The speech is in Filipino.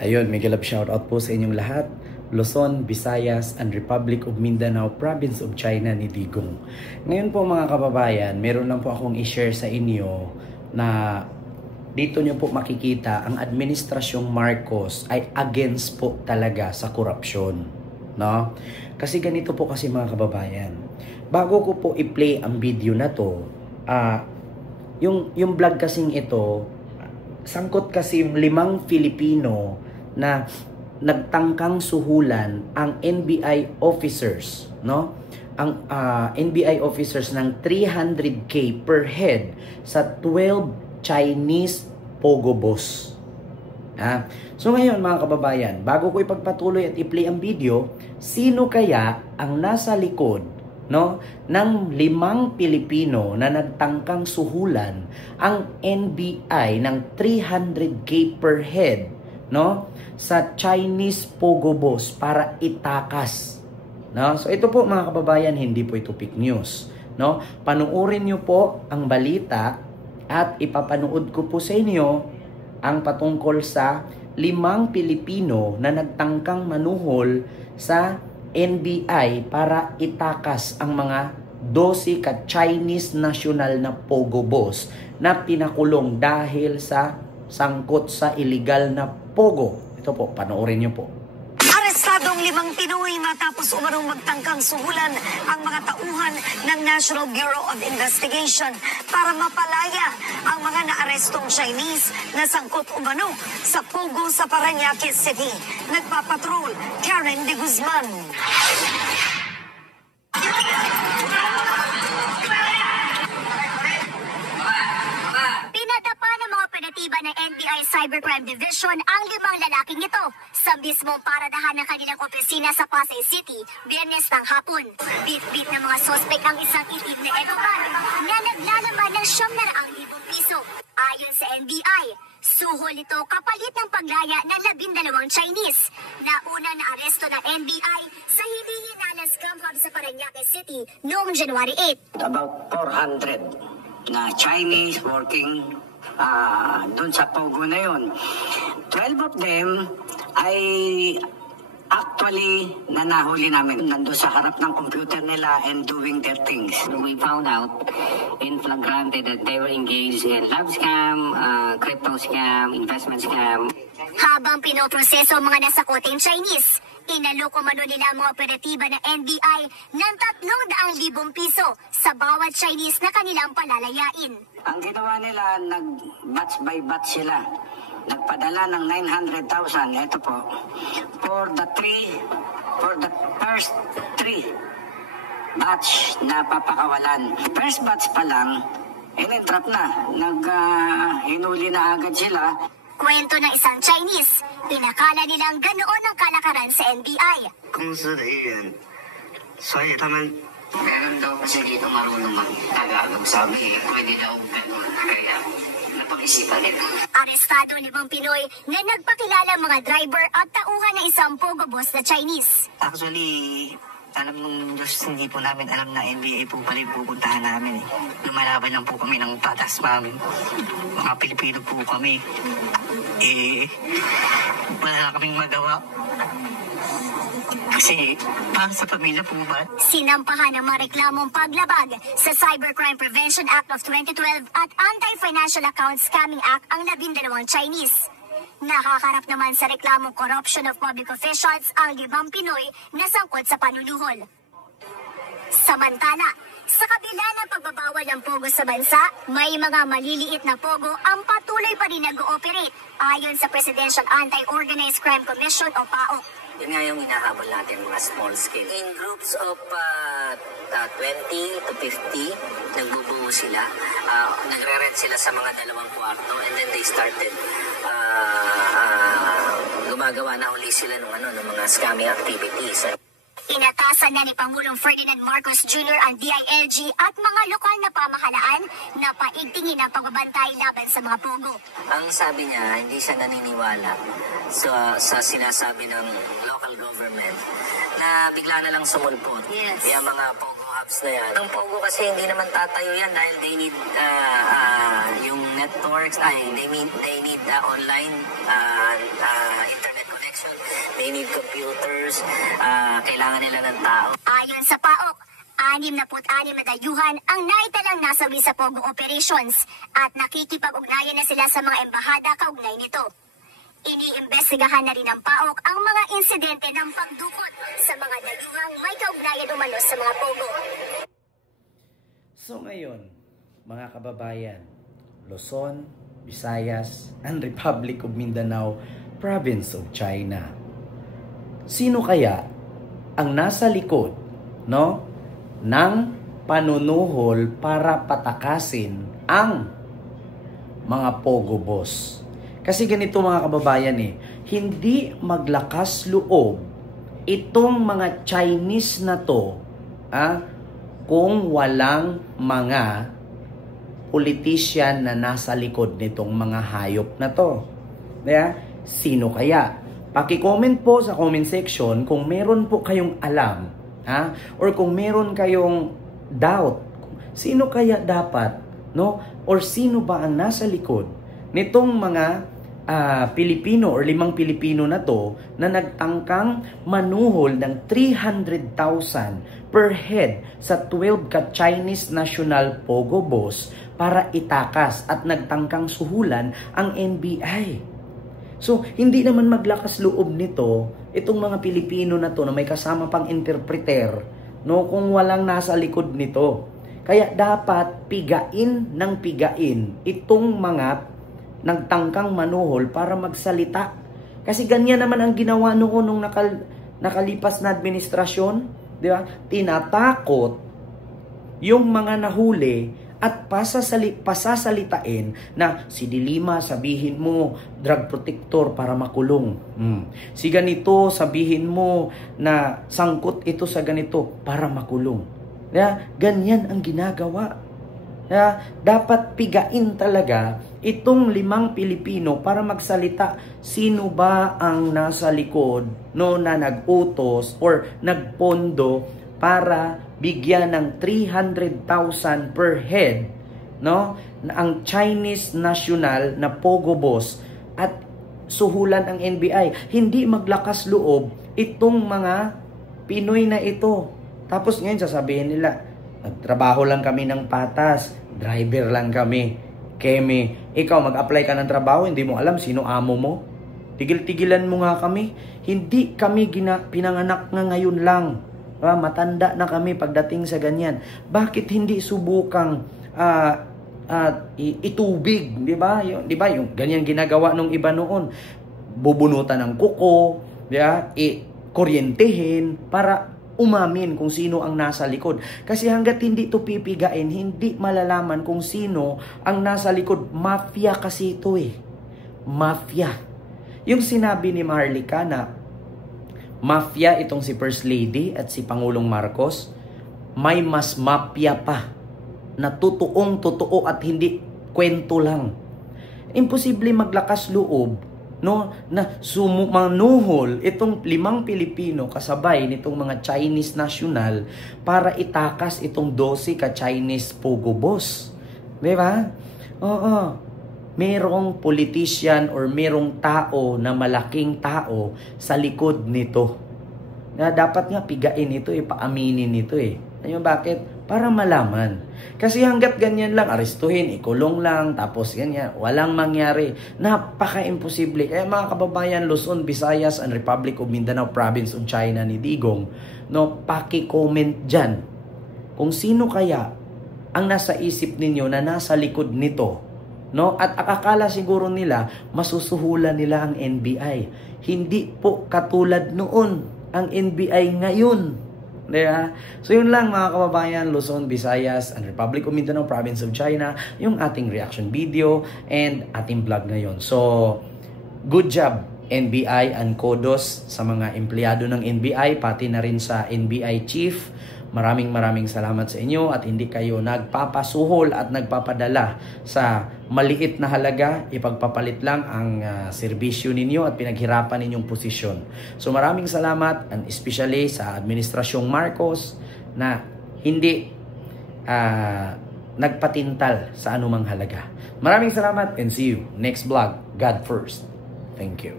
Ayun, mega love shoutout po sa inyong lahat. Luzon, Visayas, and Republic of Mindanao, Province of China ni Digong. Ngayon po mga kababayan, meron lang po akong i-share sa inyo na dito nyo po makikita ang administrasyong Marcos ay against po talaga sa korupsyon. No? Kasi ganito po kasi mga kababayan. Bago ko po i-play ang video na to, yung vlog kasing ito, sangkot kasi 5 Filipino na nagtangkang suhulan ang NBI officers, no? Ang NBI officers ng 300k per head sa 12 Chinese pogo boss. So ngayon mga kababayan, bago ko ipagpatuloy at i-play ang video, sino kaya ang nasa likod, no, ng 5 Pilipino na nagtangkang suhulan ang NBI ng 300k per head, no, sa Chinese pogo boss para itakas, no? So ito po mga kababayan, hindi po ito fake news, no? Panuorin niyo po ang balita at ipapanood ko po sa inyo ang patungkol sa 5 Pilipino na nagtangkang manuhol sa NBI para itakas ang mga 12 ka-Chinese national na pogo boss na pinakulong dahil sa sangkot sa illegal na pogo. Ito po, panoorin nyo po. Arestadong 5 Pinoy matapos umarong magtangkang suhulan ang mga tauhan ng National Bureau of Investigation para mapalaya ang mga naarestong Chinese na sangkot umano sa pogo sa Parañaque City. Nagpapatrol, Karen de Guzman. Pinadapa ng mga operatiba ng NBI Cybercrime Division ang 5 lalaking ito sa mismong paradahan ng kanilang opisina sa Pasay City, Biyernes ng hapon. Bit-bit ng mga sospek ang isang itig na ecopan na naglalaman ng 700,000 piso. Ayon sa NBI, suhol ito kapalit ng paglaya ng 12 Chinese na unang naaresto ng NBI sa hindi hinala scam hub sa Parañaque City noong January 8. About 400 na Chinese working doon sa pogo na yun. 12 of them ay actually nanahuli namin. Nandun sa harap ng computer nila and doing their things. We found out in flagrante that they were engaged in love scam, crypto scam, investment scam. Habang pinoproseso ang mga nasakoting Chinese, inalok umano nila ang mga operatiba ng NBI ng 300,000 piso sa bawat Chinese na kanilang palalayain. Ang ginawa nila, nag-batch by batch sila. Nagpadala ng 900,000, ito po, for the first 3 batch na papakawalan. First batch pa lang, in-entrap na. Hinuli na agad sila. Kwento ng isang Chinese, inakala nilang ganoon ang kalakaran sa NBI. 公司的艺人，所以他们 Meron daw kasi dito marunong mag-Tagalog, sabi, pwede daw ganun. Kaya napag-isipan nila. Arestado 5 Pinoy na nagpakilala mga driver at tauhan ng isang pogo boss na Chinese. actually, alam nung Diyos, hindi po namin alam na NBA po pala yung pupuntahan namin. Lumalaban lang po kami ng patas namin. Mga Pilipino po kami. Wala na kaming magawa. Kasi, para sa pamilya po ba? Sinampahan ng mga reklamong paglabag sa Cybercrime Prevention Act of 2012 at Anti-Financial Account Scamming Act ang 12 Chinese. Nakakarap naman sa reklamong corruption of public officials ang 5 Pinoy na sangkot sa panunuhol. Samantala, sa kabila ng pagbabawal ng pogo sa bansa, may mga maliliit na pogo ang patuloy pa rin nag-ooperate ayon sa Presidential Anti-Organized Crime Commission o PAOK. Yun nga yung hinahabol natin, mga small scale. In groups of 20 to 50, nagbubuo sila. Nagre-rent sila sa mga 2 kwarto and then they started gumagawa na uli sila ng mga scamming activities. Inatasan na ni Pangulong Ferdinand Marcos Jr. ang DILG at mga lokal na pamahalaan na paigtingin ang pagbabantay laban sa mga pogo. Ang sabi niya, hindi siya naniniwala sa sinasabi ng local government na bigla na lang sumulpot. Yes. Yung mga pogo hubs na yan. Ang pogo kasi hindi naman tatayo yan dahil they need yung networks, they need online they need computers, kailangan nila ng tao. Ayon sa PAOK, 66 na dayuhan ang naitalang nasawi sa Pogo operations at nakikipag-ugnayan na sila sa mga embahada kaugnay nito. Iniimbestigahan na rin ng PAOK ang mga insidente ng pagdukot sa mga dayuhang may kaugnayan umano sa mga Pogo. So ngayon, mga kababayan, Luzon, Visayas, and Republic of Mindanao, Province of China. Sino kaya ang nasa likod, no, ng panunuhol para patakasin ang mga Pogo boss? Kasi ganito mga kababayan hindi maglakas loob itong mga Chinese na to kung walang mga politician na nasa likod nitong mga hayop na to. Sino kaya? Paki-comment po sa comment section kung meron po kayong alam, or kung meron kayong doubt, sino kaya dapat, no? Or sino ba ang nasa likod nitong mga Pilipino or 5 Pilipino na to na nagtangkang manuhol ng 300,000 per head sa 12 ka Chinese national Pogo boss para itakas at nagtangkang suhulan ang NBI. So, hindi naman maglakas loob nito itong mga Pilipino na to na may kasama pang interpreter, no, kung walang nasa likod nito. Kaya dapat pigain ng pigain itong mga nagtangkang manuhol para magsalita. Kasi ganyan naman ang ginawa noon nung nakalipas na administrasyon, di ba? Tinatakot yung mga nahuli at pasasalitain na si Dilima sabihin mo drug protector para makulong. Si ganito sabihin mo na sangkot ito sa ganito para makulong. Ganyan ang ginagawa. Dapat pigain talaga itong 5 Pilipino para magsalita. Sino ba ang nasa likod na nag-utos or nagpondo para bigyan ng 300,000 per head, no, ang Chinese national na Pogo boss at suhulan ang NBI? Hindi maglakas loob itong mga Pinoy na ito. Tapos ngayon sasabihin nila, nagtrabaho lang kami ng patas, driver lang kami. Kemi, ikaw mag-apply ka ng trabaho, hindi mo alam sino amo mo? Tigil-tigilan mo nga kami. Hindi kami pinanganak nga ngayon lang. Matanda na kami pagdating sa ganyan. Bakit hindi subukang itubig, di ba? Di ba yung ganyan ginagawa nung iba noon? Bubunutan ng kuko, di ba? Kuryentehin para umamin kung sino ang nasa likod. Kasi hanggat hindi ito pipigain, hindi malalaman kung sino ang nasa likod. Mafia kasi ito Mafia. Yung sinabi ni Maharlika na mafia itong si First Lady at si Pangulong Marcos, may mas mafia pa na totoong-totoo at hindi kwento lang. Imposible maglakas loob, no, na manuhol itong 5 Pilipino kasabay nitong mga Chinese national para itakas itong 12 ka Chinese Pogo boss. Di ba? Oo. Merong politician or merong tao na malaking tao sa likod nito. Na dapat nga pigain ito, paaminin ito Ayun, bakit? Para malaman. Kasi hanggat ganyan lang, arestuhin, ikulong lang, tapos ganyan, walang mangyari. Napaka-imposible. Kaya mga kababayan, Luzon, Visayas, and Republic of Mindanao, Province of China ni Digong, no, paki-comment dyan kung sino kaya ang nasa isip ninyo na nasa likod nito. No? At akakala siguro nila masusuhulan nila ang NBI. Hindi po katulad noon ang NBI ngayon. Diba? So yun lang mga kababayan, Luzon, Visayas, and Republic of Mindanao, Province of China, yung ating reaction video and ating vlog ngayon. So, good job NBI and kudos sa mga empleyado ng NBI, pati na rin sa NBI Chief. Maraming salamat sa inyo at hindi kayo nagpapasuhol at nagpapadala sa maliit na halaga, ipagpapalit lang ang serbisyo ninyo at pinaghirapan ninyong posisyon. So maraming salamat, and especially sa Administrasyong Marcos na hindi nagpatintal sa anumang halaga. Maraming salamat and see you next vlog. God first. Thank you.